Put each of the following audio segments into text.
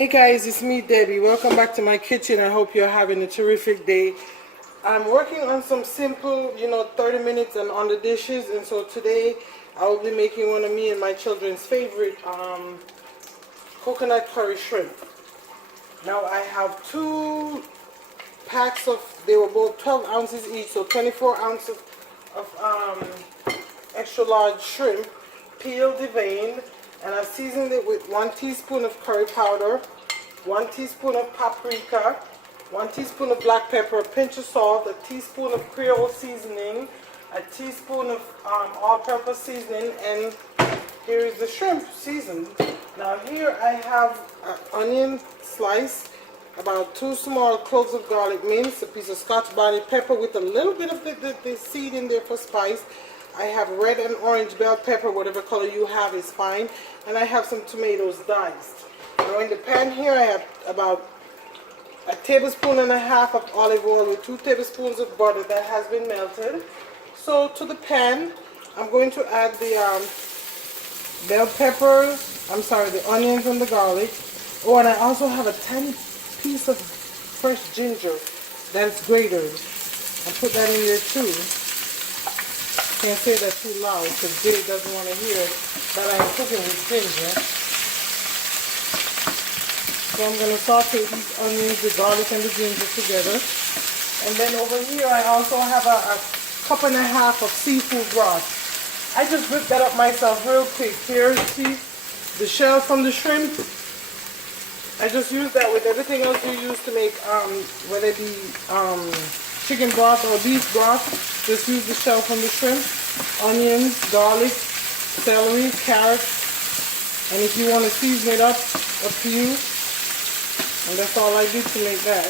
Hey guys, it's me Debbie. Welcome back to my kitchen. I hope you're having a terrific day. I'm working on some simple, 30 minutes and on the dishes, and so today I will be making one of me and my children's favorite coconut curry shrimp. Now I have two packs of, they were both 12 ounces each, so 24 ounces of extra large shrimp, peeled, deveined, and I seasoned it with 1 teaspoon of curry powder, 1 teaspoon of paprika, 1 teaspoon of black pepper, a pinch of salt, a teaspoon of Creole seasoning, a teaspoon of all-purpose seasoning, and here is the shrimp seasoned. Now here I have an onion slice, about 2 small cloves of garlic minced, a piece of Scotch bonnet pepper with a little bit of the seed in there for spice. I have red and orange bell pepper, whatever color you have is fine. And I have some tomatoes diced. Now in the pan here I have about 1.5 tablespoons of olive oil with 2 tablespoons of butter that has been melted. So to the pan I'm going to add the bell peppers, the onions and the garlic. Oh, and I also have a tiny piece of fresh ginger that's grated. I'll put that in there too. Can't say that too loud because Jay doesn't want to hear that I'm cooking with ginger. So I'm going to saute these onions, the garlic and the ginger together. And then over here I also have a 1.5 cups of seafood broth. I just whipped that up myself real quick. Here, see the shell from the shrimp. I just use that with everything else you use to make, whether it be chicken broth or beef broth. Just use the shell from the shrimp, onions, garlic, celery, carrots, and if you want to season it up to you. And that's all I do to make that.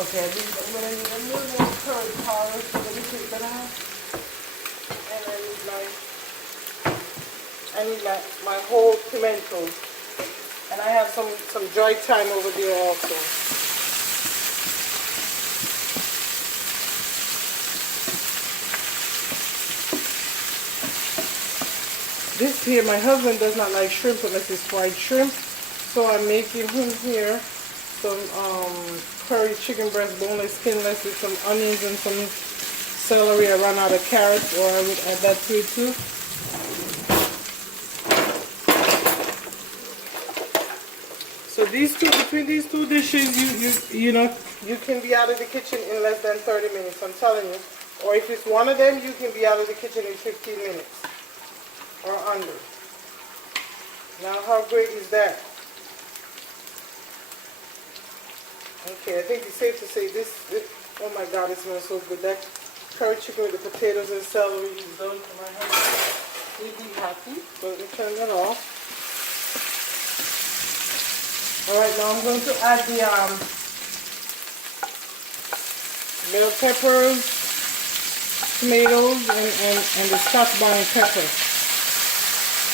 Okay, I'm going to need a little more curry powder, so let me take that out. And I need my whole pimento. And I have some dry thyme over there also. This here, my husband does not like shrimp unless it's fried shrimp. So I'm making him here some curry chicken breast, boneless, skinless, with some onions and some celery. I ran out of carrots, or I would add that to it too. So between these two dishes, you can be out of the kitchen in less than 30 minutes, I'm telling you. Or if it's one of them, you can be out of the kitchen in 15 minutes or under. Now how great is that? Okay, I think it's safe to say this, oh my God, it smells so good. That curry chicken with the potatoes and celery is done for my husband. He'll be happy. So let me turn that off. Alright, now I'm going to add the bell peppers, tomatoes, and the Scotch bonnet pepper.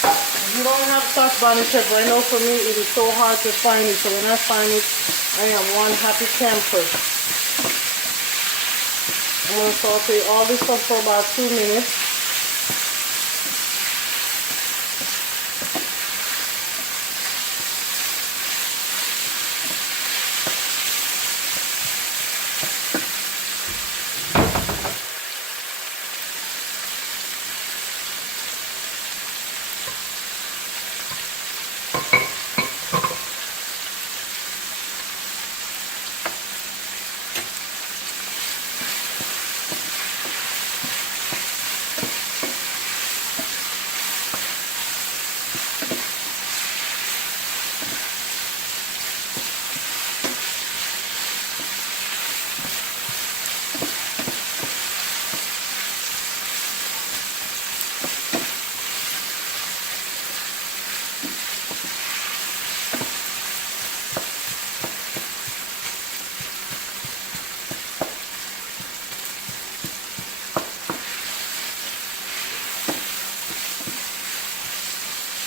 If you don't have Scotch bonnet pepper, I know for me it is so hard to find it, so when I find it, I am one happy camper. I'm going to saute all this stuff for about 2 minutes.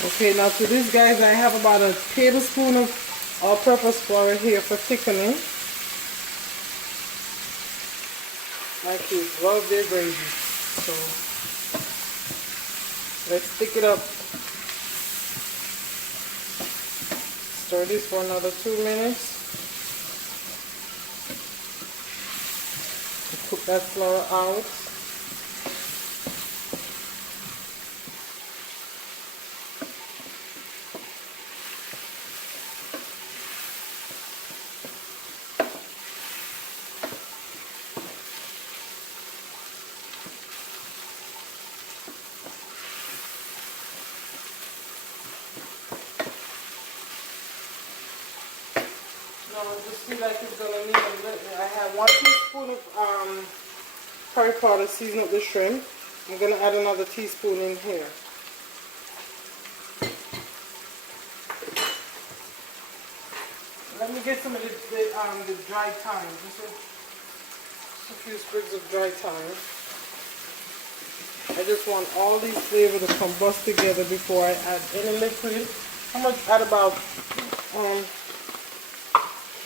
Okay, now to this, guys, I have about a tablespoon of all-purpose flour here for thickening. My kids love their gravy, so let's stick it up. Stir this for another 2 minutes. Cook that flour out. Now I just feel like it's gonna need a little. I have 1 teaspoon of curry powder season up the shrimp. I'm gonna add another teaspoon in here. Let me get some of the dry thyme. Just a few sprigs of dry thyme. I just want all these flavors to combust together before I add any liquid. I'm gonna add about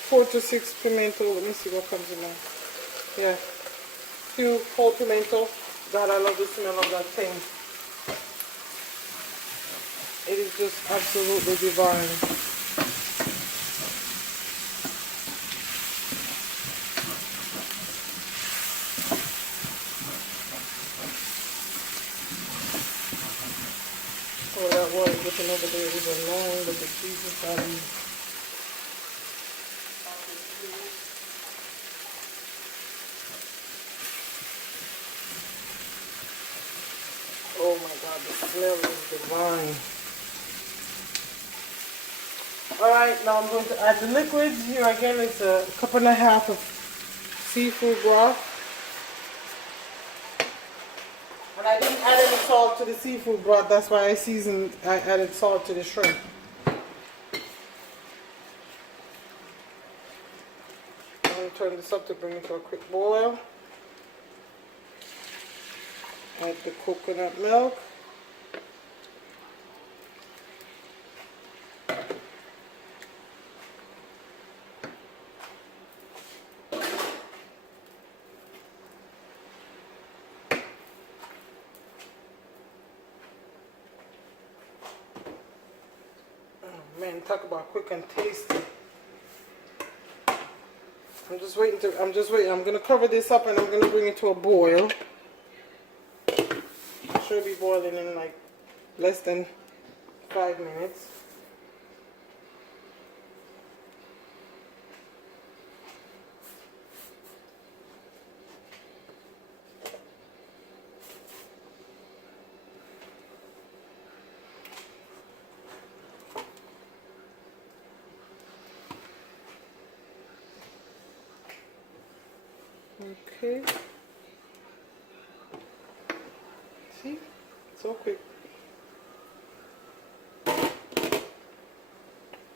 4 to 6 pimento. Let me see what comes in there. Yeah, few whole pimento. God, I love the smell of that thing. It is just absolutely divine. Oh, that water dripping over there is annoying, but the cheese is bottom. Oh my God, the smell is divine. Alright, now I'm going to add the liquids. Here again, it's a cup and a half of seafood broth. And I didn't add any salt to the seafood broth, that's why I added salt to the shrimp. I'm going to turn this up to bring it to a quick boil. Add the coconut milk. Oh man, talk about quick and tasty. I'm just waiting. I'm gonna cover this up and I'm gonna bring it to a boil. Should be boiling in like less than 5 minutes. Okay. See? So quick.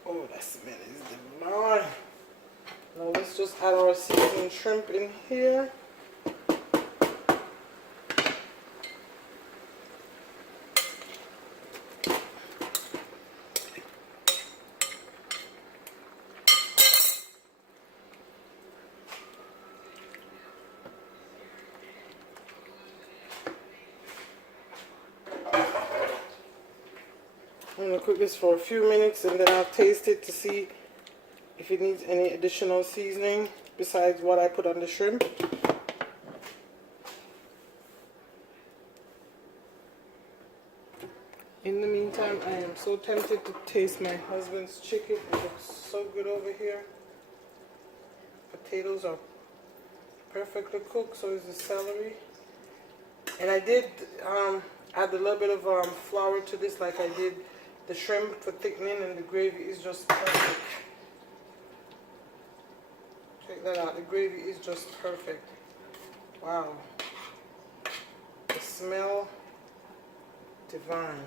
Oh, that smell is divine. Now let's just add our seasoned shrimp in here. I'm going to cook this for a few minutes and then I'll taste it to see if it needs any additional seasoning besides what I put on the shrimp. In the meantime, I am so tempted to taste my husband's chicken. It looks so good over here. Potatoes are perfectly cooked, so is the celery. And I did add a little bit of flour to this like I did the shrimp for thickening, and the gravy is just perfect. Check that out, the gravy is just perfect. Wow. The smell, divine.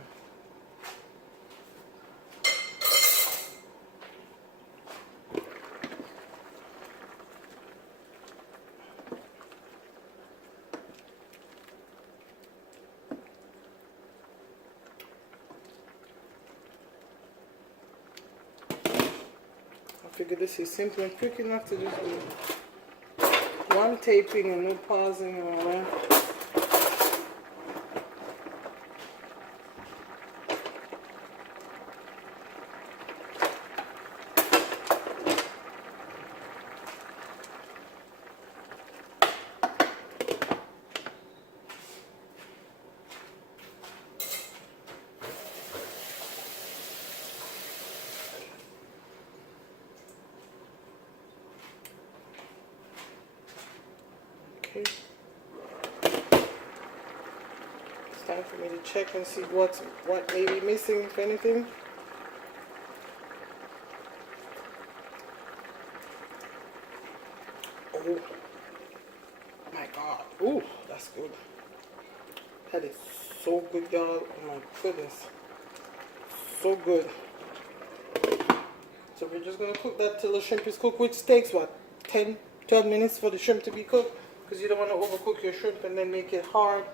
I figure this is simple and quick enough to just do one taping and no pausing and all that. Okay. It's time for me to check and see what may be missing, if anything. Oh my God. Ooh, that's good. That is so good, y'all. Oh my goodness. So good. So we're just gonna cook that till the shrimp is cooked, which takes what, 10-12 minutes for the shrimp to be cooked, because you don't want to overcook your shrimp and then make it hard.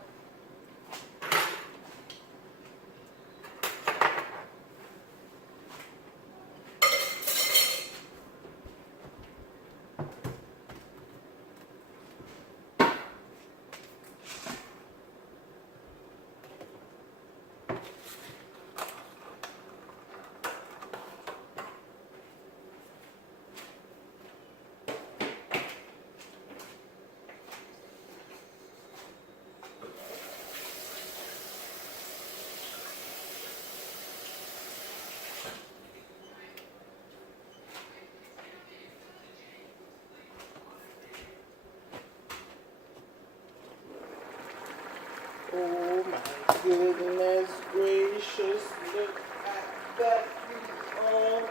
Oh my goodness gracious, look at that, you all.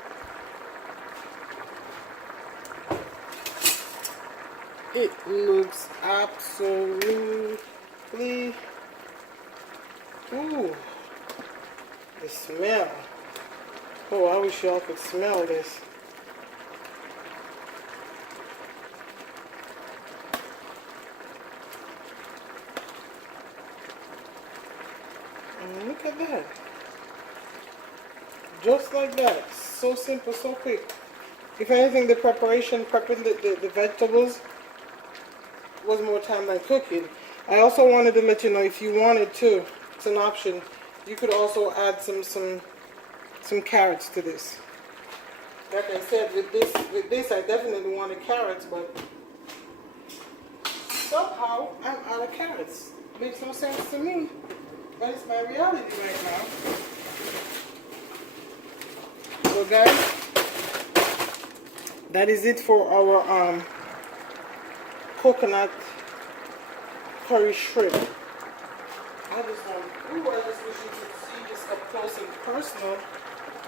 It looks absolutely, ooh, the smell. Oh, I wish y'all could smell this. And look at that. Just like that. So simple, so quick. If anything, the preparation, prepping the vegetables was more time than cooking. I also wanted to let you know, if you wanted to, it's an option, you could also add some carrots to this. Like I said, with this I definitely wanted carrots, but somehow I'm out of carrots. Makes no sense to me, but it's my reality right now. So guys, that is it for our coconut curry shrimp. I just wish you could see this up close and personal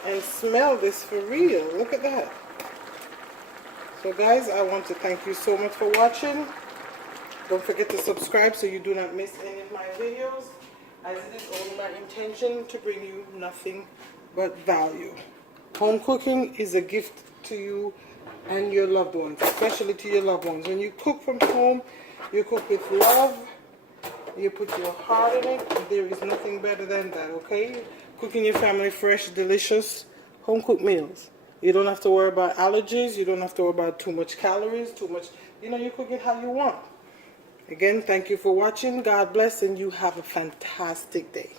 and smell this for real. Look at that. So guys, I want to thank you so much for watching. Don't forget to subscribe so you do not miss any of my videos, as it is only my intention to bring you nothing but value. Home cooking is a gift to you and your loved ones, especially to your loved ones. When you cook from home, you cook with love, you put your heart in it, and there is nothing better than that, okay? Cooking your family fresh, delicious, home-cooked meals. You don't have to worry about allergies, you don't have to worry about too much calories, you cook it how you want. Again, thank you for watching. God bless, and you have a fantastic day.